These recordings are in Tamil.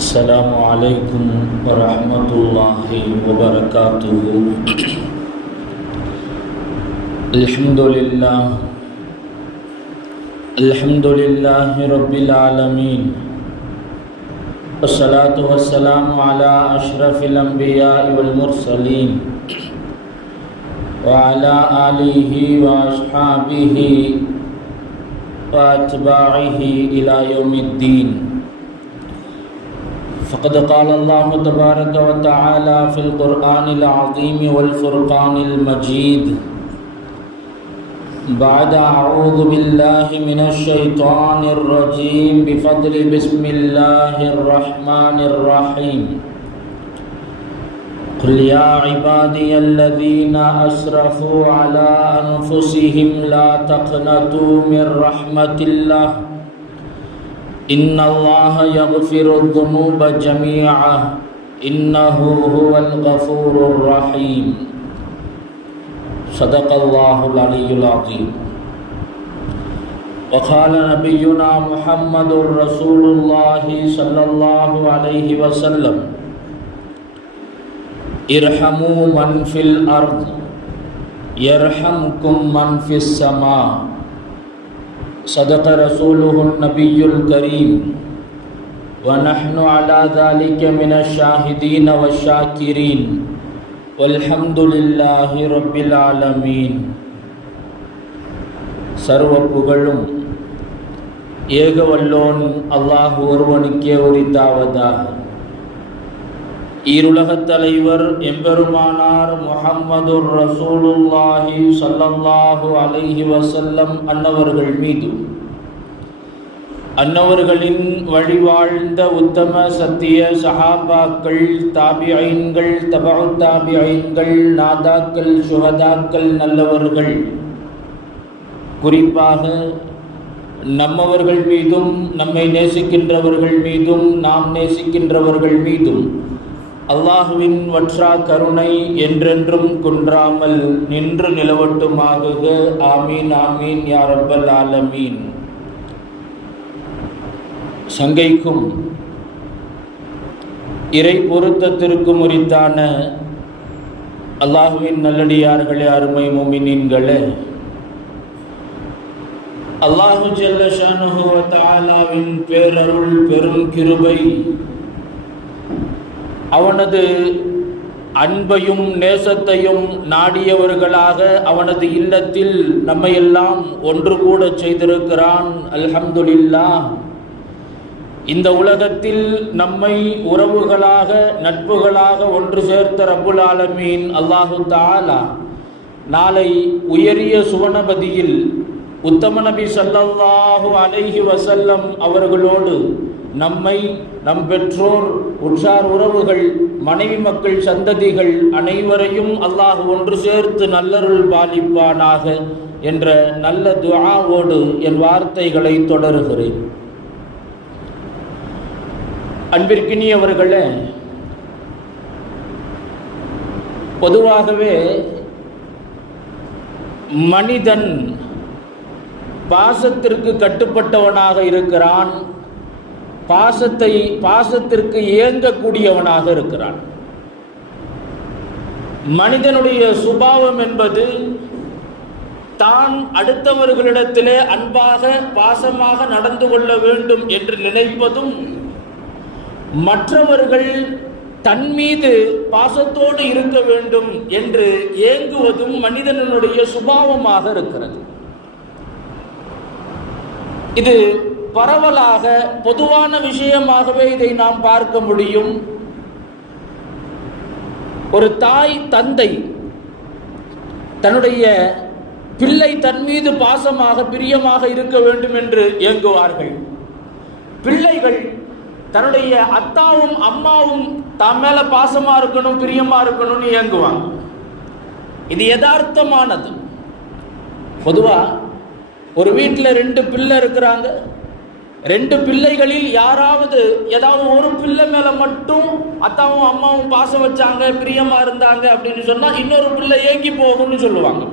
السلام عليكم ورحمة الله وبركاته. الحمد لله رب العالمين، والصلاة والسلام على أشرف الأنبياء والمرسلين وعلى آله وأصحابه وأتباعه إلى يوم الدين. فقد قال الله تبارك وتعالى في القرآن العظيم والفرقان المجيد بعد أعوذ بالله من الشيطان الرجيم بفضل بسم الله الرحمن الرحيم. قل يا عبادي الذين أسرفوا على أنفسهم لا تقنطوا من رحمة الله إن الله يغفر الذنوب جميعا إنه هو الغفور الرحيم. صدق الله العلي العظيم. وقال نبينا محمد رسول الله صلى الله عليه وسلم: ارحموا من في الأرض يرحمكم من في السماء. صدق رسوله النبي الكريم ونحن على ذلك من الشاهدين والشاكرين والحمد لله رب العالمين. சர்வ புகழும் ஏகவல்லோன் அல்லாஹ் ஒருவனுக்கே உரித்தாவதாக. ஈருலகத் தலைவர் எம்பெருமானார் முஹம்மதுர் ரசூலுல்லாஹி ஸல்லல்லாஹு அலைஹி வஸல்லம் அன்னவர்கள் மீது, அன்னவர்களின் வழிவாழ்ந்த உத்தம சத்திய சஹாபாக்கள், தாபிஈன்கள், தபஉ தாபிஈன்கள், நாதாக்கள், சுஹதாக்கள், நல்லவர்கள், குறிப்பாக நம்மவர்கள் மீதும் நம்மை நேசிக்கின்றவர்கள் மீதும் நாம் நேசிக்கின்றவர்கள் மீதும் அல்லாஹுவின் வற்றா கருணை என்றென்றும் குன்றாமல் நின்று நிலவட்டுமாகுக. ஆமீன் ஆமீன் யா ரப்பல் ஆலமீன். சங்கைக்கும் இறை பொருத்தத்திற்கும் உரித்தான அல்லாஹுவின் நல்லடியார்களே, அருமை முஃமினீன்களே, அல்லாஹு ஜல்ல ஷானுஹு வ தஆலாவின் பேரருள் பெரும் கிருபை, அவனது அன்பையும் நேசத்தையும் நாடியவர்களாக அவனது இல்லத்தில் நம்மையெல்லாம் ஒன்று கூட செய்திருக்கிறான். அல்ஹம்துலில்லாஹ். இந்த உலகத்தில் நம்மை உறவுகளாக நட்புகளாக ஒன்று சேர்த்த ரப்புல் ஆலமீன் அல்லாஹு தஆலா நாளை உயரிய சுவனபதியில் உத்தம நபி ஸல்லல்லாஹு அலைஹி வஸல்லம் அவர்களோடு நம்மை, நம் பெற்றோர், உற்றார் உறவுகள், மனைவி மக்கள், சந்ததிகள் அனைவரையும் அல்லாஹ் ஒன்று சேர்த்து நல்லருள் பாலிப்பானாக என்ற நல்ல துஆவோடு என் வார்த்தைகளை தொடருகிறேன். அன்பிற்கினியவர்களே, பொதுவாகவே மனிதன் பாசத்திற்கு கட்டுப்பட்டவனாக இருக்கிறான், பாசத்திற்கு ஏங்கக்கூடியவனாக இருக்கிறான். மனிதனுடைய சுபாவம் என்பது தான் அடுத்தவர்களிடத்திலே அன்பாக பாசமாக நடந்து கொள்ள வேண்டும் என்று நினைப்பதும், மற்றவர்கள் தன் மீது பாசத்தோடு இருக்க வேண்டும் என்று ஏங்குவதும் மனிதனுடைய சுபாவமாக இருக்கிறது. இது பரவலாக பொதுவான விஷயமாகவே இதை நாம் பார்க்க முடியும். ஒரு தாய், தந்தை தன்னுடைய பிள்ளை தன் மீது பாசமாக பிரியமாக இருக்க வேண்டும் என்று ஏங்குவார்கள். பிள்ளைகள் தன்னுடைய அத்தாவும் அம்மாவும் தம் மேல பாசமா இருக்கணும், பிரியமா இருக்கணும்னு ஏங்குவாங்க. இது யதார்த்தமானது. பொதுவா ஒரு வீட்டில் 2 பிள்ளை இருக்கிறாங்க. 2 பிள்ளைகளில் யாராவது ஏதாவது ஒரு பிள்ளை மேல மட்டும் அத்தாவும் அம்மாவும் பாசம் வச்சாங்க, பிரியமா இருந்தாங்க அப்படின்னு சொன்னா இன்னொரு பிள்ளை ஏங்கி போகும்னு சொல்லுவாங்க.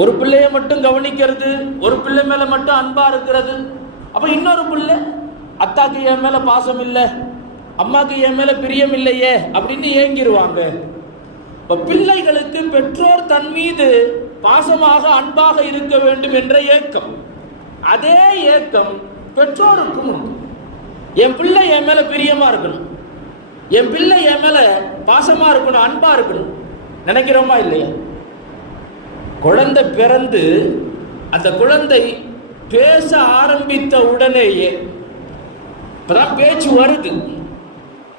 ஒரு பிள்ளைய மட்டும் கவனிக்கிறது, ஒரு பிள்ளை மேல மட்டும் அன்பா இருக்கிறது, அப்ப இன்னொரு பிள்ளை அத்தாக்கு என் மேல பாசம் இல்லை, அம்மாக்கு என் மேல பிரியம் இல்லையே அப்படின்னு ஏங்கிடுவாங்க. இப்ப பிள்ளைகளுக்கு பெற்றோர் தன் மீது பாசமாக அன்பாக இருக்க வேண்டும் என்ற ஏக்கம், அதே ஏக்கம் பெற்றோருக்கும் உண்டு. என் பிள்ளை என் மேல பிரியமா இருக்கணும், என் பிள்ளை என் மேல பாசமா இருக்கணும், அன்பா இருக்கணும் நினைக்கிறோமா இல்லையா? குழந்தை பிறந்து அந்த குழந்தை பேச ஆரம்பித்த உடனேயே, இப்பதான் பேச்சு வருது,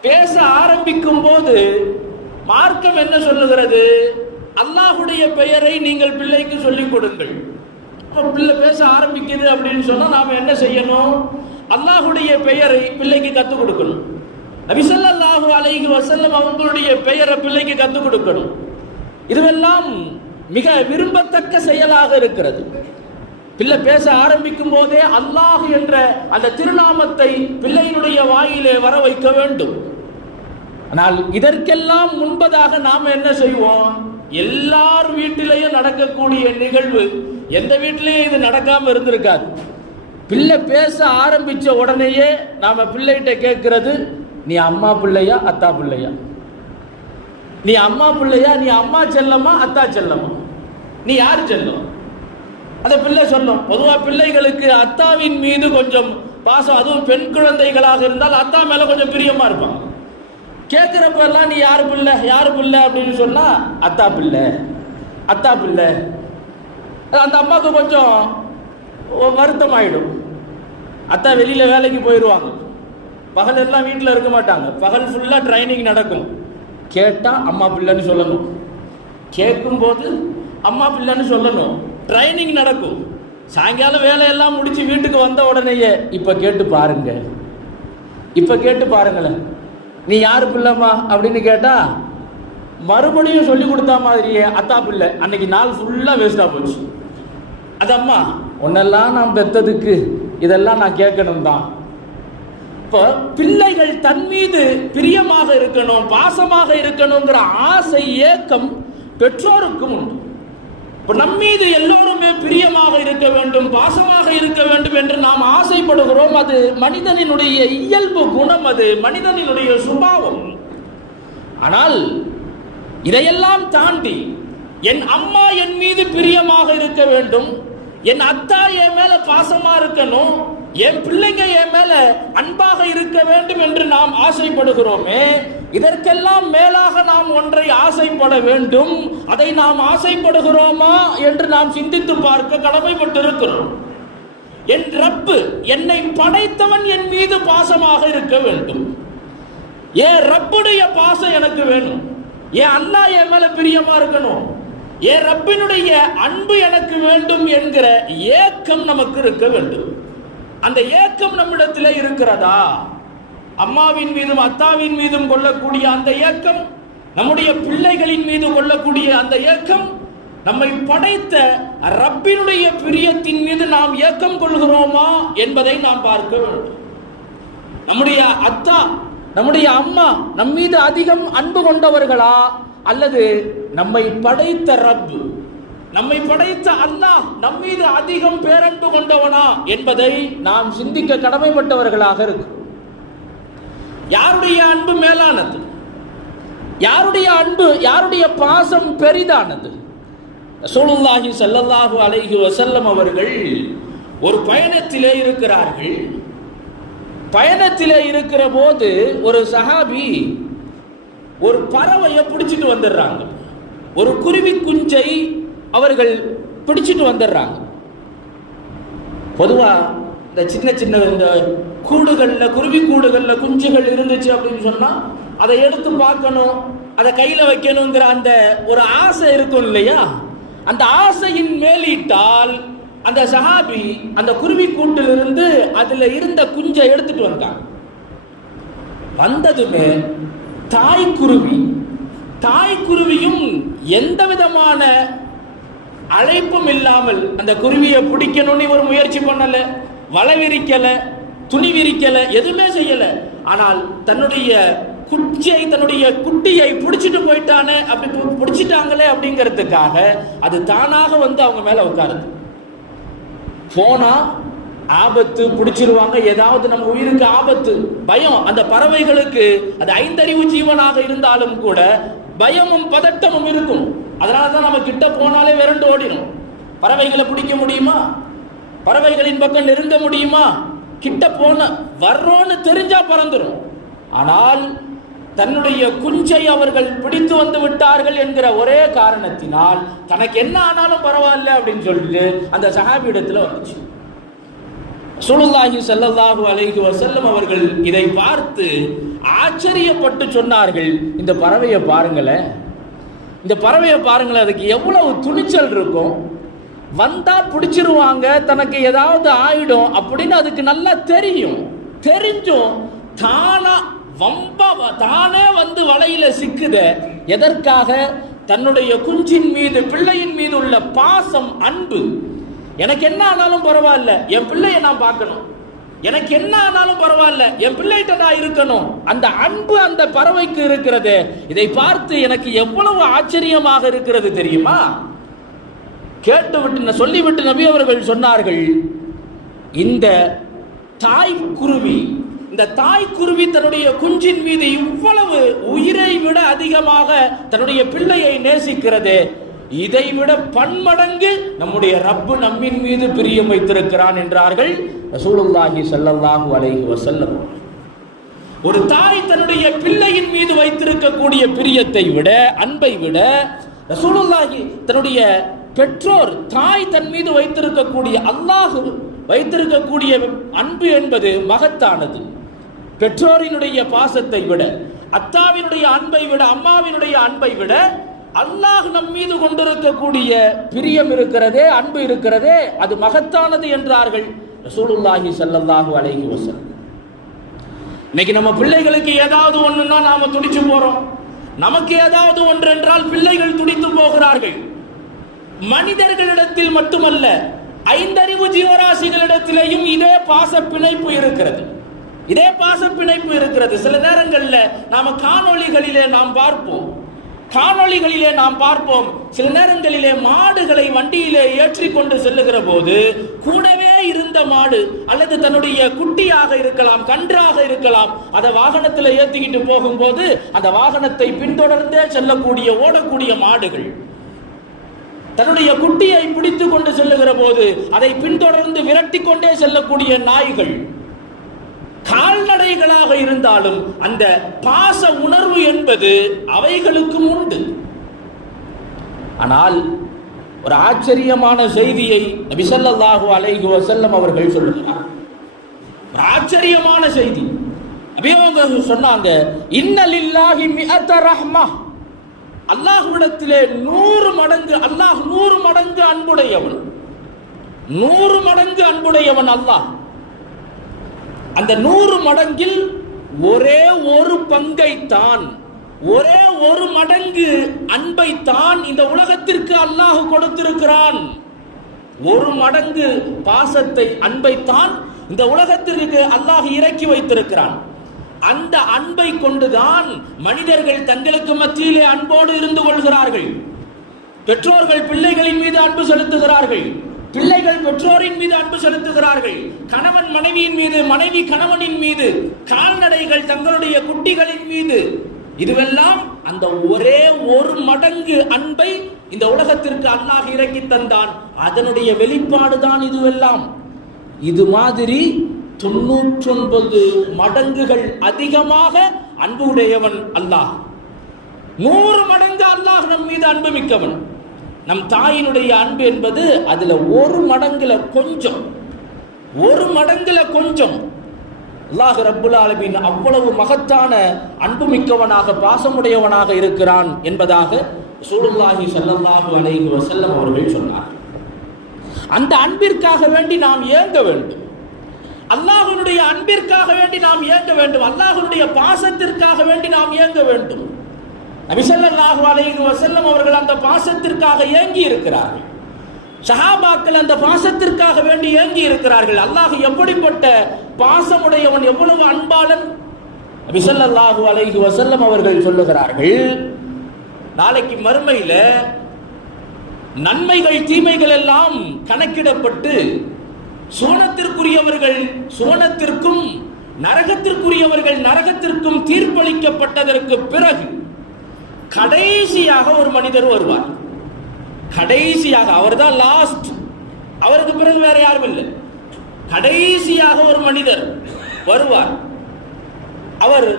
பேச ஆரம்பிக்கும் போது மார்க்கம் என்ன சொல்லுகிறது? அல்லாஹுடைய பெயரை நீங்கள் பிள்ளைக்கு சொல்லிக் கொடுங்கள். பிள்ளை பேச ஆரம்பிக்குது அப்படின்னு சொன்னா நாம என்ன செய்யணும்? அல்லாஹுடைய பெயரை பிள்ளைக்கு கத்துக் கொடுக்கணும். நபி ஸல்லல்லாஹு அலைஹி வஸல்லம் அவங்களுடைய பெயரை பிள்ளைக்கு கத்துக் கொடுக்கணும். இதுவெல்லாம் மிக விரும்பத்தக்க செயலாக இருக்கிறது. பிள்ளை பேச ஆரம்பிக்கும் போதே அல்லாஹ் என்ற அந்த திருநாமத்தை பிள்ளையினுடைய வாயிலே வர வைக்க வேண்டும். ஆனால் இதற்கெல்லாம் முன்பதாக நாம என்ன செய்வோம்? எல்லார் வீட்டிலையும் நடக்கக்கூடிய நிகழ்வு, எந்த வீட்டிலையும் இது நடக்காம இருந்திருக்காது. பிள்ளை பேச ஆரம்பிச்ச உடனேயே நாம பிள்ளைகிட்ட கேட்கிறது, நீ அம்மா பிள்ளையா அத்தா பிள்ளையா? நீ அம்மா பிள்ளையா? நீ அம்மா செல்லமா அத்தா செல்லமா? நீ யார் செல்லம்? அந்த பிள்ளை சொல்லும். பொதுவா பிள்ளைகளுக்கு அத்தாவின் மீது கொஞ்சம் பாசம், அதுவும் பெண் குழந்தைகளாக இருந்தால் அத்தா மேல கொஞ்சம் பிரியமா இருப்பாங்க. கேட்கிறப்ப எல்லாம் நீ யாரு பிள்ளை யாரு பிள்ளை அப்படின்னு சொன்னா அத்தா பிள்ளை அத்தா பிள்ளை. அந்த அம்மாவுக்கு கொஞ்சம் வருத்தம் ஆயிடும். அத்தா வெளியில வேலைக்கு போயிடுவாங்க, பகல் எல்லாம் வீட்டில் இருக்க மாட்டாங்க, பகல் ஃபுல்லா ட்ரைனிங் நடக்கும். கேட்டா அம்மா பிள்ளைன்னு சொல்லணும், கேட்கும் போது அம்மா பிள்ளைன்னு சொல்லணும். ட்ரைனிங் நடக்கும். சாயங்காலம் வேலையெல்லாம் முடிச்சு வீட்டுக்கு வந்த உடனேயே இப்ப கேட்டு பாருங்க, இப்ப கேட்டு பாருங்களேன், நீ யாரு பிள்ளைமா அப்படின்னு கேட்டா மறுபடியும் சொல்லி கொடுத்தா மாதிரியே அத்தா பிள்ளை. அன்னைக்கு நாள் ஃபுல்லா வேஸ்டா போச்சு. அது அம்மா உன்னெல்லாம் நான் பெத்ததுக்கு இதெல்லாம் நான் கேட்கணும் தான். இப்போ பிள்ளைகள் தன் மீது பிரியமாக இருக்கணும், பாசமாக இருக்கணுங்கிற ஆசை, ஏக்கம் பெற்றோருக்கும் உண்டு. இப்போ நம்மீது எல்லோருமே பிரியமாக இருக்க வேண்டும், பாசமாக இருக்க வேண்டும் என்று நாம் ஆசைப்படுகிறோம். அது மனிதனினுடைய இயல்பு குணம், அது மனிதனினுடைய சுபாவம். ஆனால் இதையெல்லாம் தாண்டி என் அம்மா என் மீது பிரியமாக இருக்க வேண்டும், என் அத்தா என் மேல பாசமா இருக்கணும், என் பிள்ளைங்க என் மேல அன்பாக இருக்க வேண்டும் என்று நாம் ஆசைப்படுகிறோமே, இதற்கெல்லாம் மேலாக நாம் ஒன்றை ஆசைப்பட வேண்டும். அதை நாம் ஆசைப்படுகிறோமா என்று நாம் சிந்தித்து பார்க்க கடமைப்பட்டிருக்கிறோம். என் ரப்பு, என்னை படைத்தவன் என் மீது பாசமாக இருக்க வேண்டும். என் ரப்புடைய பாசம் எனக்கு வேணும். என் அல்லாஹ் என் மேல பிரியமா இருக்கணும். என் ரப்பினுடைய அன்பு எனக்கு வேண்டும் என்கிற ஏக்கம் நமக்கு இருக்க வேண்டும். அந்த ஏக்கம் நம்மிடத்தில் இருக்கிறதா? அம்மாவின் மீதும் அத்தாவின் மீதும் கொள்ளக்கூடிய அந்த ஏக்கம், நம்முடைய பிள்ளைகளின் மீது கொள்ளக்கூடிய அந்த ஏக்கம், நம்மை படைத்த ரப்பினுடைய பிரியத்தின் மீது நாம் ஏக்கம் கொள்கிறோமா என்பதை நாம் பார்க்க வேண்டும். நம்முடைய அத்தா, நம்முடைய அம்மா நம் மீது அதிகம் அன்பு கொண்டவர்களா, அல்லது நம்மை படைத்த ரப்பு, நம்மை படைத்த அல்லாஹ் நம் மீது அதிகம் பேரன்பு கொண்டவனா என்பதை நாம் சிந்திக்க கடமைப்பட்டவர்களாக இருக்கிறோம். யாருடைய அன்பு மேலானது? யாருடைய அன்பு, யாருடைய பாசம் பெரிதானது? ரசூலுல்லாஹி ஸல்லல்லாஹு அலைஹி வஸல்லம் அவர்கள் ஒரு பயணத்திலே இருக்கிறார்கள். பயணத்திலே இருக்கிற போது ஒரு சஹாபி ஒரு பறவையை பிடிச்சிட்டு வந்துடுறாங்க. ஒரு குருவி குஞ்சை அவர்கள் பிடிச்சிட்டு வந்துடுறாங்க. பொதுவா இந்த சின்ன சின்ன இந்த கூடுகள்ல, குருவி கூடுகள்ல குஞ்சுகள் இருந்துச்சு அப்படின்னு சொன்னா அதை எடுத்து பார்க்கணும், அதை கையில வைக்கணுங்கிற அந்த ஒரு ஆசை இருக்கும் இல்லையா? அந்த ஆசையின் மேலிட்டால் அந்த சஹாபி அந்த குருவி கூட்டிலிருந்து அதுல இருந்த குஞ்சை எடுத்துட்டு வந்தாங்க. வந்ததுமே தாய்க்குருவியும் எந்த விதமான அழைப்பும் இல்லாமல் அந்த குருவியை பிடிக்கணும்னு ஒரு முயற்சி பண்ணல, வலை விரிக்கல, துணி விரிக்கல, எதுவுமே செய்யல. ஆனால் தன்னுடைய குச்சியை, தன்னுடைய குட்டியை பிடிச்சிட்டு போயிட்டானே, அப்படி பிடிச்சிட்டாங்களே அப்படிங்கிறதுக்காக அது தானாக வந்து அவங்க மேல உட்காருது. போனா ஆபத்து, பிடிச்சிருவாங்க, ஏதாவது நம்ம உயிருக்கு ஆபத்து, பயம். அந்த பறவைகளுக்கு அது ஐந்தறிவு ஜீவனாக இருந்தாலும் கூட பயமும் பதட்டமும் இருக்கும். அதனாலதான் நம்ம கிட்ட போனாலே விரண்டு ஓடிடும். பறவைகளை பிடிக்க முடியுமா? பறவைகளின் பக்கம் நெருங்க முடியுமா? கிட்ட போன வர்றோன்னு தெரிஞ்சா பறந்துடும். ஆனால் தன்னுடைய குஞ்சை அவர்கள் பிடித்து வந்து விட்டார்கள் என்கிற ஒரே காரணத்தினால் தனக்கு என்ன ஆனாலும் பரவாயில்ல அப்படின்னு சொல்லிட்டு அந்த சஹாபியிடத்துல வந்துச்சு. ரசூலுல்லாஹி ஸல்லல்லாஹு அலைஹி வஸல்லம் அவர்கள் இதை பார்த்து ஆச்சரியப்பட்டு சொன்னார்கள், இந்த பறவையை பாருங்களேன், இந்த பறவையை பாருங்களேன், அதுக்கு எவ்வளவு துணிச்சல் இருக்கும். வந்தா பிடிச்சிருவாங்க, தனக்கு ஏதாவது ஆயிடும் அப்படின்னு அதுக்கு நல்லா தெரியும். தெரிஞ்சும் தானே வந்து வலையில சிக்குத. எதற்காக? தன்னுடைய குஞ்சின் மீது, பிள்ளையின் மீது உள்ள பாசம், அன்பு. எனக்கு என்ன ஆனாலும் பரவாயில்ல, என் பிள்ளையை நான் பார்க்கணும். எனக்கு என்ன ஆனாலும் பரவாயில்ல, என் பிள்ளைகிட்ட நான் இருக்கணும். அந்த அன்பு அந்த பறவைக்கு இருக்கிறது. இதை பார்த்து எனக்கு எவ்வளவு ஆச்சரியமாக இருக்கிறது தெரியுமா? கேட்டுவிட்டு சொல்லிவிட்டு நபி அவர்கள் சொன்னார்கள், இந்த தாய்க்குருவி, இந்த தாய்க்குருவி தன்னுடைய குஞ்சின் மீது இவ்வளவு உயிரை விட அதிகமாக தன்னுடைய பிள்ளையை நேசிக்கிறது. இதைவிட பன்மடங்கு நம்முடைய ரப்பு நம்மின் மீது பிரியம் வைத்திருக்கிறான் என்றார்கள் ரசூலுல்லாஹி ஸல்லல்லாஹு அலைஹி வஸல்லம். ஒரு தாய் தன்னுடைய பிள்ளையின் மீது வைத்திருக்கக்கூடிய பிரியத்தை விட, அன்பை விட, ரசூலுல்லாஹி தன்னுடைய பெற்றோர், தாய் தன் மீது வைத்திருக்கக்கூடிய, அல்லாஹ் வைத்திருக்கக்கூடிய அன்பு என்பது மகத்தானது. பெற்றோரினுடைய பாசத்தை விட, அத்தாவினுடைய அன்பை விட, அம்மாவினுடைய அன்பை விட அல்லாஹ் நம் மீது கொண்டிருக்கக்கூடிய பிரியம் இருக்கிறதே, அன்பு இருக்கிறதே, அது மகத்தானது என்றார்கள் ரசூலுல்லாஹி ஸல்லல்லாஹு அலைஹி வஸல்லம். இன்னைக்கு நம்ம பிள்ளைகளுக்கு ஏதாவது ஒண்ணுன்னா நாம துடிச்சு போறோம். நமக்கு ஏதாவது ஒன்று என்றால் பிள்ளைகள் துடித்து போகிறார்கள். மனிதர்களிடத்தில் மட்டுமல்ல, ஐந்தறிவு ஜீவராசிகளிடத்திலேயும் இதே பாச பிணைப்பு இருக்கிறது. இதே பாச பிணைப்பு இருக்கிறது. சில நேரங்களில் நாம காணொளிகளிலே நாம் பார்ப்போம். சில நேரங்களிலே மாடுகளை வண்டியிலே ஏற்றி கொண்டு செல்லுகிற போது கூடவே இருந்த மாடு அல்லது தன்னுடைய குட்டியாக இருக்கலாம், கன்றாக இருக்கலாம், அதை வாகனத்தில் ஏற்றிக்கிட்டு போகும்போது அந்த வாகனத்தை பின்தொடர்ந்தே செல்லக்கூடிய, ஓடக்கூடிய மாடுகள், தன்னுடைய குட்டியை பிடித்து கொண்டு செல்லுகிற போது அதை பின்தொடர்ந்து விரட்டி கொண்டே செல்லக்கூடிய நாய்கள், கால்நடைகளாக இருந்தாலும் அந்த பாச உணர்வு என்பது அவைகளுக்கும் உண்டு. ஆனால் ஒரு ஆச்சரியமான செய்தியை நபி ஸல்லல்லாஹு அலைஹி வஸல்லம் அவர்கள் சொல்லுகிறார். ஆச்சரியமான செய்தி. நபி அவங்க சொன்னாங்க, இன்னலில்லாஹி மிஅத ரஹ்மா, அல்லாஹ்விடத்திலே 100 மடங்கு, அல்லாஹ் 100 மடங்கு அன்புடையவன். 100 மடங்கு அன்புடையவன் அல்லாஹ். அந்த 100 மடங்கில் ஒரே ஒரு பங்கைத்தான், ஒரே ஒரு மடங்கு அன்பைத்தான் இந்த உலகத்திற்கு அல்லாஹ் கொடுத்திருக்கிறான். 1 மடங்கு பாசத்தை, அன்பைத்தான் இந்த உலகத்திற்கு அல்லாஹ் இறக்கி வைத்திருக்கிறான். அந்த அன்பை கொண்டுதான் மனிதர்கள் தங்களுக்கு மத்தியிலே அன்போடு இருந்து கொள்கிறார்கள். பெற்றோர்கள் பிள்ளைகளின் மீது அன்பு செலுத்துகிறார்கள், பிள்ளைகள் பெற்றோரின் மீது அன்பு செலுத்துகிறார்கள், கணவன் மனைவியின் மீது, மனைவி கணவனின் மீது, கால்நடைகள் தங்களுடைய குட்டிகளின் மீது. இதுவெல்லாம் அந்த ஒரே ஒரு மடங்கு அன்பை இந்த உலகத்திற்கு அல்லாஹ் இறக்கி தந்தான். அதனுடைய வெளிப்பாடுதான் இதுவெல்லாம். இது மாதிரி 99 மடங்குகள் அதிகமாக அன்பு உடையவன் அல்லாஹ். 100 மடங்கு அல்லாஹ் நம் மீது அன்பு மிக்கவன். நம் தாயினுடைய அன்பு என்பது அதுல 1 மடங்குல கொஞ்சம், 1 மடங்குல கொஞ்சம். அல்லாஹ் ரப்புல் ஆலமீன் அவ்வளவு மகத்தான அன்பு மிக்கவனாக, பாசமுடையவனாக இருக்கிறான் என்பதாக ரசூலுல்லாஹி ஸல்லல்லாஹு அலைஹி வஸல்லம் அவர்கள் சொன்னார். அந்த அன்பிற்காக வேண்டி நாம் ஏங்க வேண்டும். அல்லாஹ்வுடைய அன்பிற்காக வேண்டி நாம் ஏங்க வேண்டும். அல்லாஹ்வுடைய பாசத்திற்காக வேண்டி நாம் ஏங்க வேண்டும். நபி ஸல்லல்லாஹு அலைஹி வஸல்லம் அவர்கள் அந்த பாசத்திற்காக ஏங்கி இருக்கிறார்கள். சஹாபாக்கள் அந்த பாசத்திற்காக வேண்டி ஏங்கி இருக்கிறார்கள். அல்லாஹ் எப்படிப்பட்ட பாசமுடையவன், எவ்வளவு அன்பாளன். நபி ஸல்லல்லாஹு அலைஹி வஸல்லம் அவர்கள் சொல்லுகிறார்கள், நாளைக்கு மறுமையில நன்மைகள் தீமைகள் எல்லாம் கணக்கிடப்பட்டு சோனத்திற்குரியவர்கள் சோனத்திற்கும் நரகத்திற்குரியவர்கள் நரகத்திற்கும் தீர்ப்பளிக்கப்பட்டதற்கு பிறகு கடைசியாக ஒரு மனிதர் வருவார். கடைசியாக அவர்தான் லாஸ்ட், அவருக்கு பிறகு வேற யாரும் இல்லை. கடைசியாக ஒரு மனிதர் வருவார். அவர்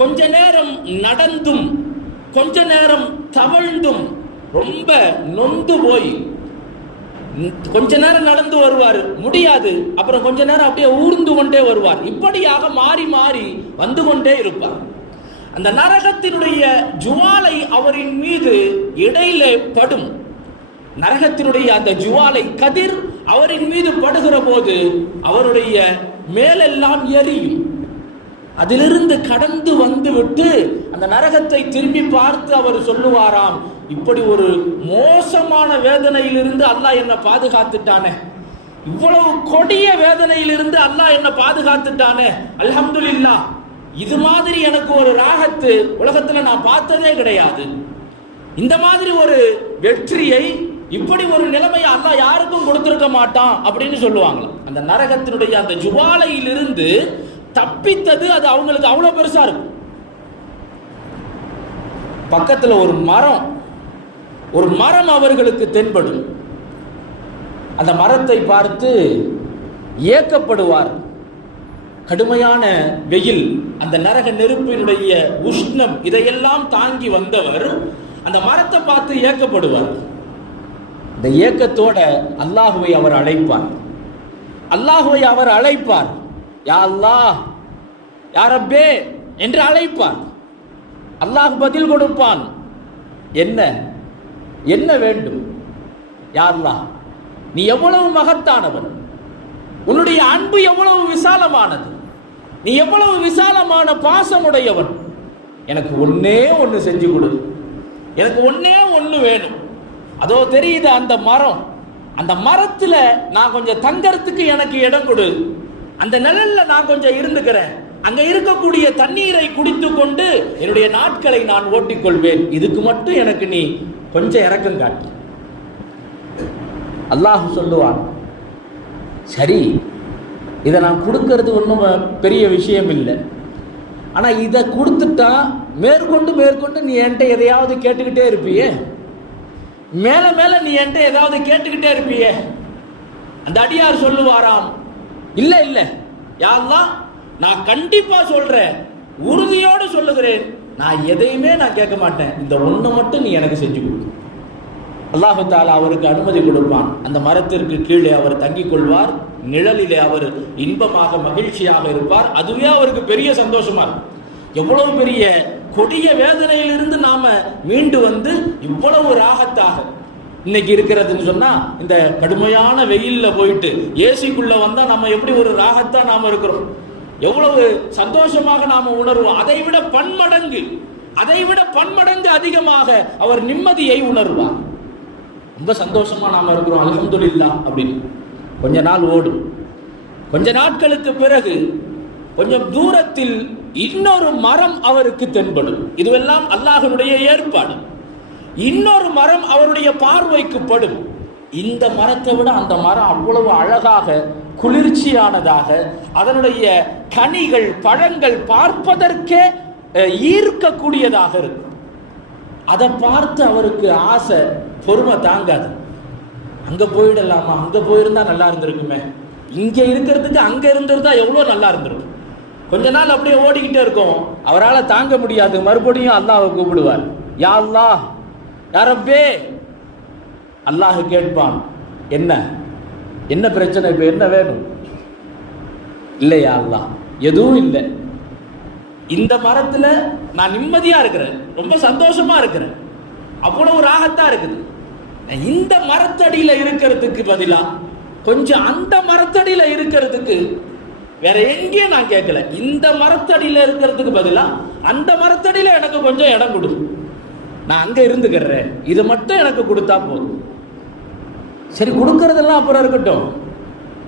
கொஞ்ச நேரம் நடந்தும் கொஞ்ச நேரம் தவழ்ந்தும் ரொம்ப நொந்து போய் கொஞ்ச நேரம் நடந்து வருவார், முடியாது. அப்புறம் கொஞ்ச நேரம் அப்படியே ஊர்ந்து கொண்டே வருவார். இப்படியாக மாறி மாறி வந்து கொண்டே இருப்பார். அந்த நரகத்தினுடைய ஜுவாலை அவரின் மீது இடையிலே படும். நரகத்தினுடைய அந்த ஜுவாலை கதிர் அவரின் மீது படுகிற போது அவருடைய மேலெல்லாம் எரியும். அதிலிருந்து கடந்து வந்து விட்டு அந்த நரகத்தை திரும்பி பார்த்து அவர் சொல்லுவாராம், இப்படி ஒரு மோசமான வேதனையிலிருந்து அல்லாஹ் என்னை பாதுகாத்துட்டானே, இவ்வளவு கொடிய வேதனையிலிருந்து அல்லாஹ் என்னை பாதுகாத்துட்டானே, அல்ஹம்துலில்லாஹ், இது மாதிரி எனக்கு ஒரு ராகத்து உலகத்துல நான் பார்த்ததே கிடையாது. இந்த மாதிரி ஒரு வெற்றியை, இப்படி ஒரு நிலைமையை அல்லாஹ் யாருக்கும் கொடுத்திருக்க மாட்டான் அப்படின்னு சொல்லுவாங்க. அந்த நரகத்தினுடைய அந்த ஜுவாலையிலிருந்து தப்பித்தது அது அவங்களுக்கு அவ்வளவு பெருசா இருக்கும். பக்கத்துல ஒரு மரம் அவர்களுக்கு தென்படும். அந்த மரத்தை பார்த்து ஏக்கப்படுவார். கடுமையான வெயில், அந்த நரக நெருப்பினுடைய உஷ்ணம், இதையெல்லாம் தாங்கி வந்தவர் அந்த மரத்தை பார்த்து ஏக்கப்படுவார். இந்த ஏக்கத்தோட அல்லாஹுவை அவர் அழைப்பார். அல்லாஹுவை அவர் அழைப்பார். யா அல்லாஹ், யா ரப்பே என்று அழைப்பார். அல்லாஹ் பதில் கொடுப்பான். என்ன என்ன வேண்டும்? யா அல்லாஹ், நீ எவ்வளவு மகத்தானவன், உன்னுடைய அன்பு எவ்வளவு விசாலமானது, நீ எவ்வளவு விசாலமான பாசமுடையவன். எனக்கு ஒன்னே ஒன்று செஞ்சு கொடு, எனக்கு ஒன்னே ஒன்று வேணும். அதோ தெரியுது அந்த மரம், அந்த மரத்துல நான் கொஞ்சம் தங்கறதுக்கு எனக்கு இடம் கொடு, அந்த நிழல்ல நான் கொஞ்சம் இருந்துக்கிறேன், அங்க இருக்கக்கூடிய தண்ணீரை குடித்து கொண்டு என்னுடைய நாட்களை நான் ஓட்டிக்கொள்வேன், இதுக்கு மட்டும் எனக்கு நீ கொஞ்சம் இரக்கம் காட்டு. அல்லாஹ் சொல்லுவான், சரி, இதை நான் கொடுக்கறது ஒன்றும் பெரிய விஷயம் இல்லை, ஆனா இதை கொடுத்துட்டா மேற்கொண்டு நீ என்கிட்ட எதையாவது கேட்டுக்கிட்டே இருப்பியே, மேல மேல நீ என்கிட்ட ஏதாவது கேட்டுக்கிட்டே இருப்பியே. அந்த அடியார் சொல்லுவாராம், இல்ல இல்ல யா அல்லாஹ், நான் கண்டிப்பா சொல்றேன், உறுதியோடு சொல்லுகிறேன், நான் எதையுமே நான் கேட்க மாட்டேன், இந்த ஒண்ணு மட்டும் நீ எனக்கு செஞ்சு கொடு. அல்லாஹு தஆலா அவருக்கு அனுமதி கொடுப்பான். அந்த மரத்திற்கு கீழே அவர் தங்கிக் கொள்வார். நிழலிலே அவர் இன்பமாக மகிழ்ச்சியாக இருப்பார். அதுவே அவருக்கு பெரிய சந்தோஷமா இருக்கும். எவ்வளவு பெரிய கொடிய வேதனையிலிருந்து நாம மீண்டு வந்து இவ்வளவு ராகத்தாக இன்னைக்கு இருக்கிறதுன்னு சொன்னா, இந்த கடுமையான வெயில்ல போயிட்டு ஏசிக்குள்ள வந்தா நம்ம எப்படி ஒரு ராகத்தா நாம இருக்கிறோம், எவ்வளவு சந்தோஷமாக நாம உணர்வோம். அதைவிட பன்மடங்கு அதிகமாக அவர் நிம்மதியை உணர்வார். ரொம்ப சந்தோஷமா நாம இருக்கிறோம், அல்ஹம்துலில்லாஹ் அப்படின்னு. கொஞ்ச நாள் ஓடும். கொஞ்ச நாட்களுக்கு பிறகு கொஞ்சம் தூரத்தில் இன்னொரு மரம் அவருக்கு தென்படும். இதுவெல்லாம் அல்லாஹ்வுடைய ஏற்பாடு. இன்னொரு மரம் அவருடைய பார்வைக்கு படும். இந்த மரத்தை விட அந்த மரம் அவ்வளவு அழகாக, குளிர்ச்சியானதாக, அதனுடைய கனிகள் பழங்கள் பார்ப்பதற்கே ஈர்க்கக்கூடியதாக இருக்கும். அதை பார்த்து அவருக்கு ஆசை, பொறுமை தாங்காது. அங்க போயிடலாமா, அங்க போயிருந்தா நல்லா இருந்திருக்குமே, இங்க இருக்கிறதுக்கு அங்க இருந்திருந்தா எவ்வளவு நல்லா இருந்திருக்கும். கொஞ்ச நாள் அப்படியே ஓடிக்கிட்டே இருக்கும். அவரால் தாங்க முடியாது. மறுபடியும் அல்லாஹ்வை கூப்பிடுவார். யா அல்லாஹ், யா ரப்பே. அல்லாஹ் கேட்பான், என்ன என்ன பிரச்சனை, இப்ப என்ன வேணும்? இல்லையா அல்லாஹ், எதுவும் இல்லை, இந்த மரத்துல நான் நிம்மதியா இருக்கிறேன், ரொம்ப சந்தோஷமா இருக்கிறேன், அவ்வளவு ராகத்தா இருக்குது. இந்த மரத்தடியில இருக்கிறதுக்கு பதிலா கொஞ்சம் அந்த மரத்தடியில இருக்கிறதுக்கு வேற எங்கேயும் நான் கேட்கல, இந்த மரத்தடியில இருக்கிறதுக்கு பதிலா அந்த மரத்தடியில எனக்கு கொஞ்சம் இடம் கொடு, நான் அங்க இருந்துக்கிறேன், இது மட்டும் எனக்கு கொடுத்தா போதும். சரி, கொடுக்கறதெல்லாம் அப்புறம் இருக்கட்டும்,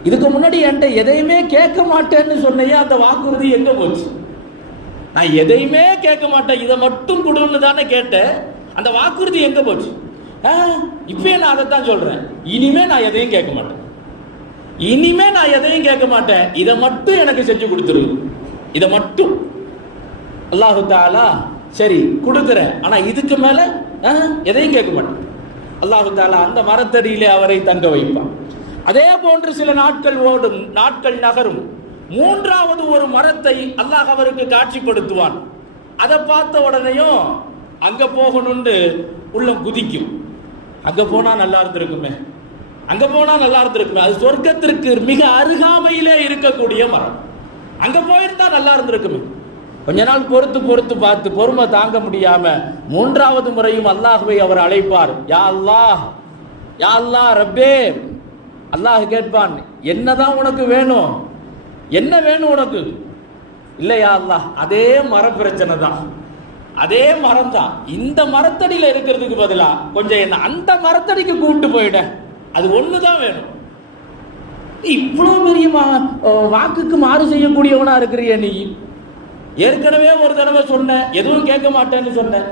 இதுக்கு முன்னாடி என்கிட்ட எதையுமே கேட்க மாட்டேன்னு சொன்னையே, அந்த வாக்குறுதி எங்க போச்சு? நான் எதையுமே கேட்க மாட்டேன், இதை மட்டும் கொடுன்னு தானே கேட்டேன், அந்த வாக்குறுதி எங்க போச்சு? இப்பயே நான் அதைத்தான் சொல்றேன், இனிமே நான் எதையும் கேட்க மாட்டேன், இனிமே நான் எதையும் கேட்க மாட்டேன், இதை மட்டும் எனக்கு செஞ்சு கொடுத்துரு, இதை மட்டும். அல்லாஹு தஆலா சரி கொடுக்குறேன், ஆனா இதுக்கு மேல எதையும் கேட்க மாட்டேன். அல்லாஹு தஆலா அந்த மரத்தடியிலே அவரை தங்க வைப்பான். அதே போன்று சில நாட்கள் ஓடும், நாட்கள் நகரும். மூன்றாவது ஒரு மரத்தை அல்லாஹ் அவருக்கு காட்சிப்படுத்துவான். அதை பார்த்த உடனேயும் அங்க போகணும்னு உள்ளம் குதிக்கும். அங்க போனா நல்லா இருந்திருக்குமே, அங்க போனா நல்லா இருந்திருக்குமே. அது சொர்க்கத்திற்கு மிக அருகாமையிலே இருக்கக்கூடிய மரம். அங்க போயிருந்தா நல்லா இருந்திருக்குமே. கொஞ்ச நாள் பொறுத்து பொறுத்து பார்த்து பொறுமை தாங்க முடியாம மூன்றாவது முறையும் அல்லாஹ்வை அவர் அழைப்பார். யா அல்லாஹ், யா அல்லாஹ் ரப்பே. அல்லாஹ் கேட்பான், என்னதான் உனக்கு வேணும், என்ன வேணும் உனக்கு? இல்லையா அல்லாஹ், அதே மர பிரச்சனை தான், அதே மரம் தான். இந்த மரத்தடியில இருக்கிறதுக்கு பதிலா கொஞ்சம் என்ன அந்த மரத்தடிக்கு கூப்பிட்டு போயிட, அது ஒண்ணுதான் வேணும். இவ்வளவு பெரிய வாக்குக்கு மாறு செய்யக்கூடியவனா இருக்கிறிய நீ. ஏற்கனவே ஒரு தடவை சொன்ன, எதுவும் கேட்க மாட்டேன்னு சொன்ன,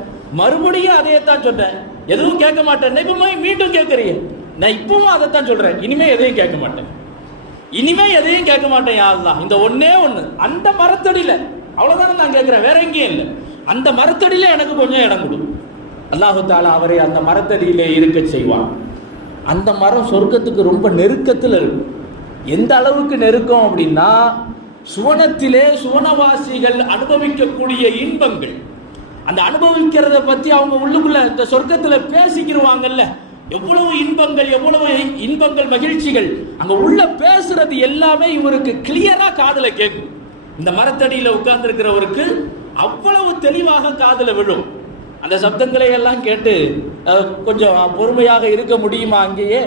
மறுபடியும் அதே தான் சொன்னேன், எதுவும் கேட்க மாட்டேன். இப்ப மீண்டும் கேட்கறிய, நான் இப்பவும் அதைத்தான் சொல்றேன், இனிமே எதையும் கேட்க மாட்டேன், இனிமே எதையும் கேட்க மாட்டேன் யா அல்லாஹ். இந்த ஒன்னே ஒண்ணு, அந்த மரத்தடியில, அவ்வளவுதானே நான் கேட்கிறேன், வேற எங்கேயும் இல்லை. அந்த மரத்தடியில எனக்கு கொஞ்சம் இடம் கொடு. அல்லாஹு தஆலா அவரை அந்த மரத்தடியிலே இருக்க செய்வான். அந்த மரம் சொர்க்கத்துக்கு ரொம்ப நெருக்கத்தில் இருக்கும். எந்த அளவுக்கு நெருக்கம் அப்படின்னா, சுவனத்திலே சுவனவாசிகள் அனுபவிக்கக்கூடிய இன்பங்கள், அந்த அனுபவிக்கிறத பத்தி அவங்க உள்ளுக்குள்ள இந்த சொர்க்கத்துல பேசிக்கிடுவாங்கல்ல, எவ்வளவு இன்பங்கள், எவ்வளவு இன்பங்கள், மகிழ்ச்சிகள் அங்க உள்ள பேசுறது எல்லாமே இவருக்கு கிளியரா காதுல கேட்கும். இந்த மரத்தடியில உட்கார்ந்து இருக்கிறவருக்கு அவ்வளவு தெளிவாக காதுல விழும். அந்த சப்தங்களை எல்லாம் கேட்டு கொஞ்சம் பொறுமையாக இருக்க முடியுமா? அங்கேயே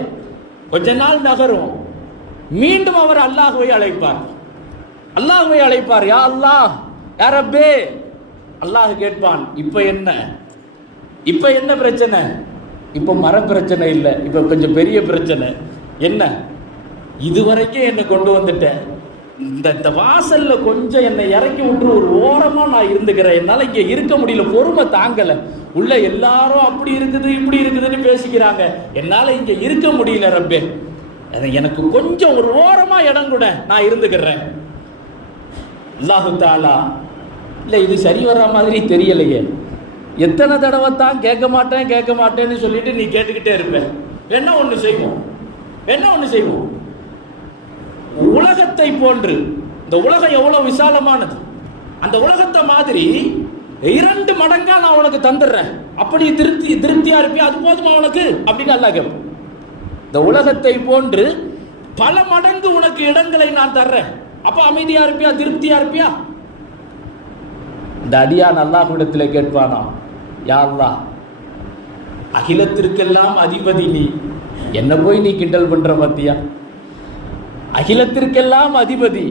கொஞ்ச நாள் நகரும். மீண்டும் அவர் அல்லாஹ்வை அழைப்பார், அல்லாஹ்வை அழைப்பார். யா அல்லாஹ், யா ரப்பே. அல்லாஹ் கேட்பான், இப்ப என்ன, இப்ப என்ன பிரச்சனை? இப்ப மர பிரச்சனை இல்லை, இப்ப கொஞ்சம் பெரிய பிரச்சனை. என்ன? இதுவரைக்கும் என்னை கொண்டு வந்துட்டேன், இந்த வாசல்ல கொஞ்சம் என்னை இறக்கி விட்டு ஒரு ஓரமா நான் இருந்துக்கிறேன், என்னால இங்க இருக்க முடியல, பொறுமை தாங்கல, உள்ள எல்லாரும் அப்படி இருக்குது இப்படி இருக்குதுன்னு பேசிக்கிறாங்க, என்னால இங்க இருக்க முடியல ரப்பே, எனக்கு கொஞ்சம் ஒரு ஓரமா இடம் கூட, நான் இருந்துக்கிறேன். அல்லாஹு தஆலா, இல்ல இது சரி வர்ற மாதிரி தெரியலையே, எத்தனை தடவை தான் கேட்க மாட்டேன் கேட்க மாட்டேன்னு சொல்லிட்டு நீ கேட்டுக்கிட்டே இருப்ப. என்ன ஒண்ணு செய்வோம், என்ன ஒண்ணு செய்வோம். உலகத்தை போன்று, இந்த உலகம் எவ்வளவு விசாலமானது, அந்த உலகத்தை மாதிரி 2 மடங்கா நான் உனக்கு தந்துடுறேன், அப்படி திருப்தியா இருப்பியா, அது போதுமா உனக்கு அப்படின்னு அல்லாஹ் கேட்பான். இந்த உலகத்தை போன்று பல மடங்கு உனக்கு இடங்களை நான் தர்றேன், அப்ப அமைதியா இருப்பியா, திருப்தியா இருப்பியா? இந்த அடியான் அல்லாஹ்விடத்தில் கேட்பானா, யா அல்லாஹ், அகிலத்திற்கெல்லாம் அதிபதி நீ, என்ன போய் நீ கிண்டல் பண்ற பாத்தியா? அகிலத்திற்கெல்லாம் அதிபதி,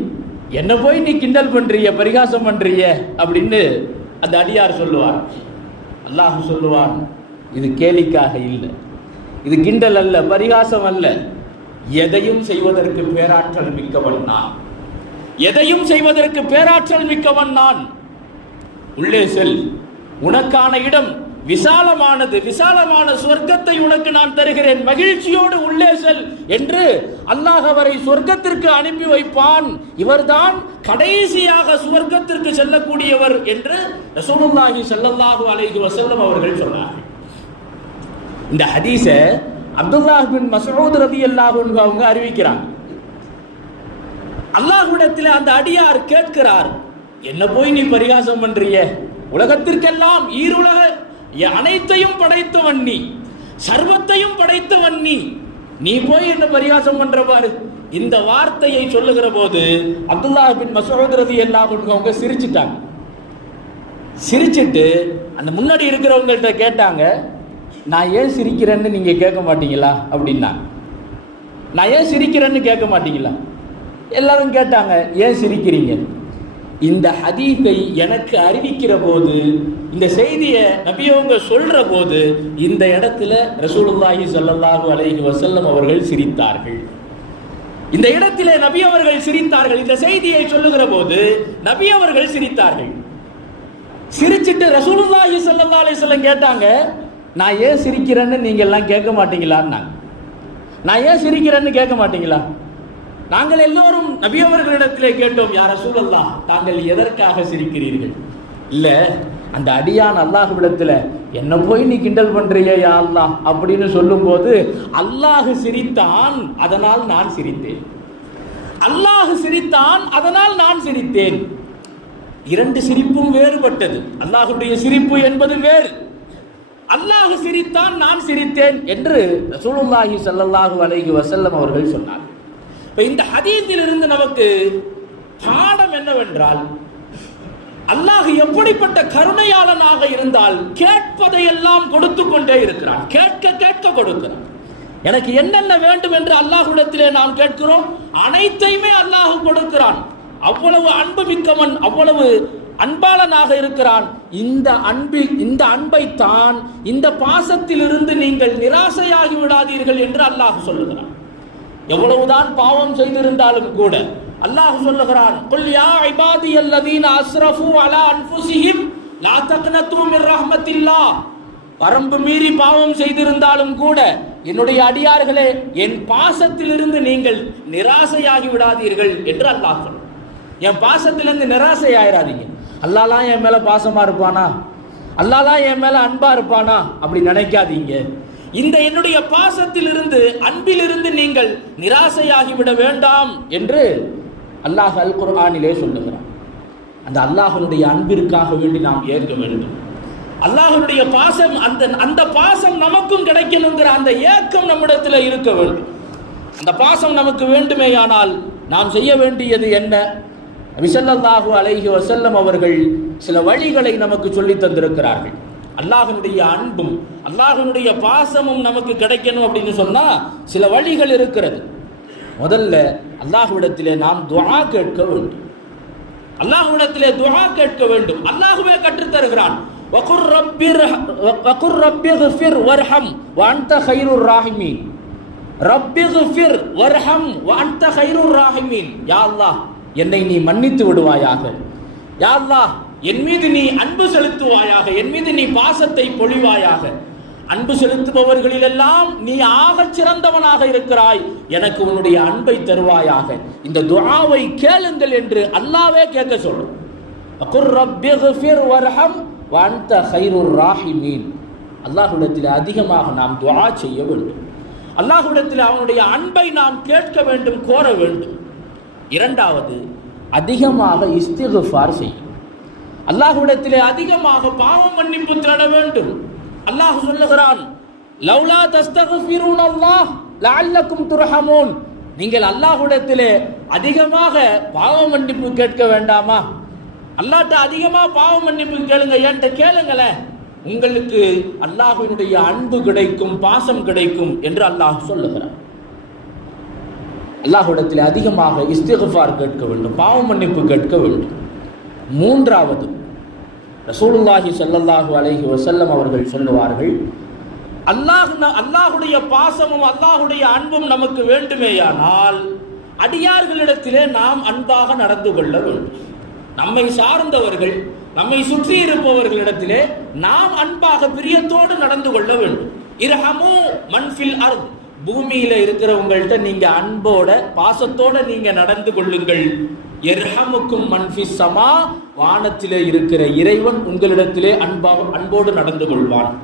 என்ன போய் நீ கிண்டல் பண்றிய, பரிகாசம் பண்றிய அப்படின்னு அந்த அடியார் சொல்லுவார். அல்லாஹ் சொல்லுவான், இது கேலிக்காக இல்லை, இது கிண்டல் அல்ல, பரிகாசம் அல்ல, எதையும் செய்வதற்கு பேராற்றல் மிக்கவன் நான், எதையும் செய்வதற்கு பேராற்றல் மிக்கவன் நான். உள்ளே செல், உனக்கான இடம் விசாலமானது, விசாலமான சொர்க்கத்தை உனக்கு நான் தருகிறேன், மகிழ்ச்சியோடு உள்ளே செல் என்று அல்லாஹ் அவரை சொர்க்கத்திற்கு அனுப்பி வைப்பான். இவர்தான் கடைசியாக சொர்க்கத்திற்கு செல்லக்கூடியவர் என்று ரசூலுல்லாஹி ஸல்லல்லாஹு அலைஹி வஸல்லம் அவர்கள் சொன்னார்கள். இந்த ஹதீஸை அப்துல்லாஹ் பின் மஸ்ஊத் ரலியல்லாஹு அன்ஹு அவங்க அறிவிக்கிறாங்க. அல்லாஹ்விடத்தில் அந்த அடியார் கேட்கிறார், என்ன போய் நீ பரிகாசம் பண்றிய, உலகத்திற்கெல்லாம் ஈருலக அனைத்தையும் படைத்தவன் நீ, சர்வத்தையும் படைத்தவன் நீ, நீ போய் என்ன பரிகாசம் பண்ற பாரு. இந்த வார்த்தையை சொல்லுகிற போது அப்துல்லாஹ் பின் மஸ்ஊத் ரலியல்லாஹு அன்ஹு அவங்க சிரிச்சிட்டாங்க. சிரிச்சிட்டு அந்த முன்னாடி இருக்கிறவங்கள்ட்ட கேட்டாங்க, நான் ஏன் சிரிக்கிறேன்னு நீங்க கேட்க மாட்டீங்களா அப்படின்னா, நான் ஏன் சிரிக்கிறேன்னு கேட்க மாட்டீங்களா? எல்லாரும் கேட்டாங்க, ஏன் சிரிக்கிறீங்க? இந்த ஹதீஸை எனக்கு அறிவிக்கிற போது, இந்த செய்தியை நபியவங்க சொல்ற போது, இந்த இடத்துல ரசூலுல்லாஹி ஸல்லல்லாஹு அலைஹி வஸல்லம் அவர்கள் சிரித்தார்கள். இந்த இடத்திலே நபி அவர்கள் சிரித்தார்கள். இந்த செய்தியை சொல்லுகிற போது நபி அவர்கள் சிரித்தார்கள். சிரிச்சிட்டு ரசூலுல்லாஹி ஸல்லல்லாஹு அலைஹி வஸல்லம் கேட்டாங்க, நான் ஏன் சிரிக்கிறேன்னு நீங்க எல்லாம் கேட்க மாட்டீங்களான்னு. நான் ஏன் சிரிக்கிறேன்னு கேட்க மாட்டீங்களா? நாங்கள் எல்லோரும் நபி அவர்களிடத்திலே கேட்டோம், யா ரசூலல்லாஹ், தாங்கள் எதற்காக சிரிக்கிறீர்கள்? இல்ல, அந்த அடியான் அல்லாஹ்விடத்துல என்ன போய் நீ கிண்டல் பண்றிய யா அல்லாஹ் அப்படின்னு சொல்லும் போது அல்லாஹ் சிரித்தான், அதனால் நான் சிரித்தேன். அல்லாஹ் சிரித்தான், அதனால் நான் சிரித்தேன். இரண்டு சிரிப்பும் வேறுபட்டது. அல்லாஹ்வுடைய சிரிப்பு என்பது வேறு. அல்லாஹ் சிரித்தான், நான் சிரித்தேன் என்று ரசூலுல்லாஹி ஸல்லல்லாஹு அலைஹி வஸல்லம் அவர்கள் சொன்னார். இந்த ஹதீஸில் இருந்து நமக்கு பாடம் என்னவென்றால், அல்லாஹ் எப்படிப்பட்ட கருணையாளனாக இருந்தால் கேட்பதையெல்லாம் கொடுத்து கொண்டே இருக்கிறான். கேட்க கேட்க கொடுக்கிறான். எனக்கு என்னென்ன வேண்டும் என்று அல்லாஹ்விடத்திலே நாம் கேட்கிறோம், அனைத்தையுமே அல்லாஹ் கொடுக்கிறான். அவ்வளவு அன்பு மிக்கவன், அவ்வளவு அன்பாளனாக இருக்கிறான். இந்த அன்பைத்தான், இந்த பாசத்திலிருந்து நீங்கள் நிராசையாகி விடாதீர்கள் என்று அல்லாஹ் சொல்லுகிறான். எவ்வளவுதான் பாவம் செய்திருந்தாலும் கூட அல்லாஹ் சொல்லுகிறான், குல் யா இபாதியல்லதீன அஸ்ரஃபு அலா அன்ஃபுஸிஹிம் லா தக்னது மிர் ரஹ்மத்தில்லாஹ். வரம்பு மீறி பாவம் செய்திருந்தாலும் கூட என்னுடைய அடியார்களே, என் பாசத்திலிருந்து நீங்கள் நிராசையாகி விடாதீர்கள் என்று அல்லாஹ் சொல்றான். என் பாசத்திலிருந்து நிராசை ஆயிராதீங்க. அல்லாஹ்லாம் என் மேல பாசமா இருப்பானா, அல்லாஹ்லாம் என் மேல அன்பா இருப்பானா அப்படி நினைக்காதீங்க. இந்த என்னுடைய பாசத்திலிருந்து, அன்பிலிருந்து நீங்கள் நிராசையாகிவிட வேண்டாம் என்று அல்லாஹ் அல் குர்ஆனிலே சொல்லுகிறான். அந்த அல்லாஹ்வுடைய அன்பிற்காக வேண்டி நாம் ஏற்க வேண்டும். அல்லாஹ்வுடைய பாசம், அந்த பாசம் நமக்கும் கிடைக்கணுங்கிற அந்த ஏக்கம் நம்மிடத்தில் இருக்க வேண்டும். அந்த பாசம் நமக்கு வேண்டுமேயானால் நாம் செய்ய வேண்டியது என்ன? நபி ஸல்லல்லாஹு அலைஹி வஸல்லம் அவர்கள் சில வழிகளை நமக்கு சொல்லி தந்திருக்கிறார்கள். அல்லாஹ்வுடைய அன்பும் அல்லாஹ்வுடைய பாசமும் நமக்கு கிடைக்கணும் அப்படின்னு சொன்னா சில வழிகள் இருக்கிறது. முதல்ல அல்லாஹ்விடத்திலே நாம் துஆ கேட்க வேண்டும். அல்லாஹ்விடத்திலே துஆ கேட்க வேண்டும். அல்லாஹ்வே கற்றுத் தருகிறான், வகுர் ரப்பிக்ஃபிர் வர்ஹம் வ அன்த கைருர் ராஹிமீன். ரப்பிக்ஃபிர் வர்ஹம் வ அன்த கைருர் ராஹிமீன். யா அல்லாஹ், என்னை நீ மன்னித்து விடுவாயாக. யா அல்லாஹ், என் மீது நீ அன்பு செலுத்துவாயாக, என் மீது நீ பாசத்தை பொழிவாயாக. அன்பு செலுத்துபவர்களிலெல்லாம் நீ ஆகச் சிறந்தவனாக இருக்கிறாய், எனக்கு உன்னுடைய அன்பை தருவாயாக. இந்த துஆவை கேளுங்கள் என்று அல்லாஹ்வே கேட்க சொல்றான். வகுர் ரப்பிக்ஃபிர் வர்ஹம் வ அன்த கைருர் ராஹிமீன். அல்லாஹ்விடத்தில் அதிகமாக நாம் துஆ செய்ய வேண்டும். அல்லாஹ்விடத்தில் அவனுடைய அன்பை நாம் கேட்க வேண்டும், கோர வேண்டும். இரண்டாவது, அதிகமாக இஸ்திக்ஃபார் செய்யும். அல்லாஹ்விடத்திலே அதிகமாக பாவ மன்னிப்பு தேட வேண்டும். அல்லாஹ் சொல்லுகிறான், லவ்லா தஸ்தக்ஃபிரூன அல்லாஹ் லஅல்லக்கும் துர்ஹமூன். நீங்கள் அல்லாஹ்விடத்திலே அதிகமாக பாவ மன்னிப்பு கேட்க வேண்டாமா? அல்லாஹ்ட்ட அதிகமா பாவ மன்னிப்பு கேளுங்க, என்கிட்ட கேளுங்களேன், உங்களுக்கு அல்லாஹ்வினுடைய அன்பு கிடைக்கும், பாசம் கிடைக்கும் என்று அல்லாஹ் சொல்லுகிறான். அல்லாஹ்விடத்தில் அதிகமாக இஸ்திக்ஃபார் கேட்க வேண்டும், பாவ மன்னிப்பு கேட்க வேண்டும். மூன்றாவது, ரசூலுல்லாஹி ஸல்லல்லாஹு அலைஹி வஸல்லம் அவர்கள் சொல்லுவார்கள், அல்லாஹ்வுடைய பாசமும் அல்லாஹ்வுடைய அன்பும் நமக்கு வேண்டுமேயானால் அடியார்களிடத்திலே நாம் அன்பாக நடந்து கொள்ள வேண்டும். நம்மை சார்ந்தவர்கள், நம்மை சுற்றி இருப்பவர்களிடத்திலே நாம் அன்பாக பிரியத்தோடு நடந்து கொள்ள வேண்டும். இர்ஹமு மன் ஃபில் அர்த். பூமியில இருக்கிறவங்கள்ட்ட நீங்க அன்போட பாசத்தோட நீங்க நடந்து கொள்ளுங்கள். எர்ஹமுக்கும் மன் ஃபிஸ் ஸமா. வானத்திலே இருக்கிற இறைவன் உங்களிடத்திலே அன்போடு நடந்து கொள்வான்.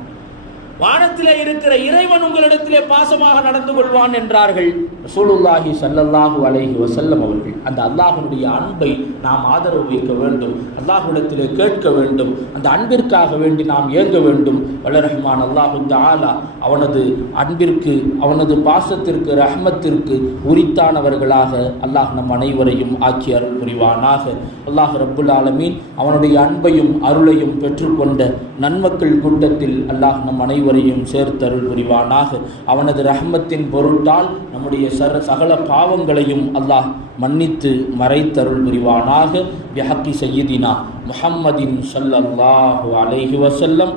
வானத்திலே இருக்கிற இறைவன் உங்களிடத்திலே பாசமாக நடந்து கொள்வான் என்றார்கள் ரசூலுல்லாஹி ஸல்லல்லாஹு அலைஹி வஸல்லம் அவர்கள். அந்த அல்லாஹ்வுடைய அன்பை நாம் ஆதரவு வைக்க வேண்டும், அல்லாஹ்விடத்திலே கேட்க வேண்டும். அந்த அன்பிற்காக வேண்டி நாம் ஏங்க வேண்டும். வல்ல ரஹ்மான் அல்லாஹு தஆலா அவனது அன்பிற்கு, அவனது பாசத்திற்கு, ரஹ்மத்திற்கு உரித்தானவர்களாக அல்லாஹ் நம் அனைவரையும் ஆக்கி அருள் புரிவானாக. அல்லாஹ் ரப்புல் ஆலமீன் அவனுடைய அன்பையும் அருளையும் பெற்றுக்கொண்ட நன்மக்கள் கூட்டத்தில் அல்லாஹ் நம் அனைவரையும் சேர்த்தருள் புரிவானாக. அவனது ரஹ்மத்தின் பொருட்டால் நம்முடைய சகல பாவங்களையும் அல்லாஹ் மன்னித்து மறைத்தருள் புரிவானாக. பிஹக்கி சய்யிதினா முஹம்மதின் ஸல்லல்லாஹு அலைஹி வஸல்லம்.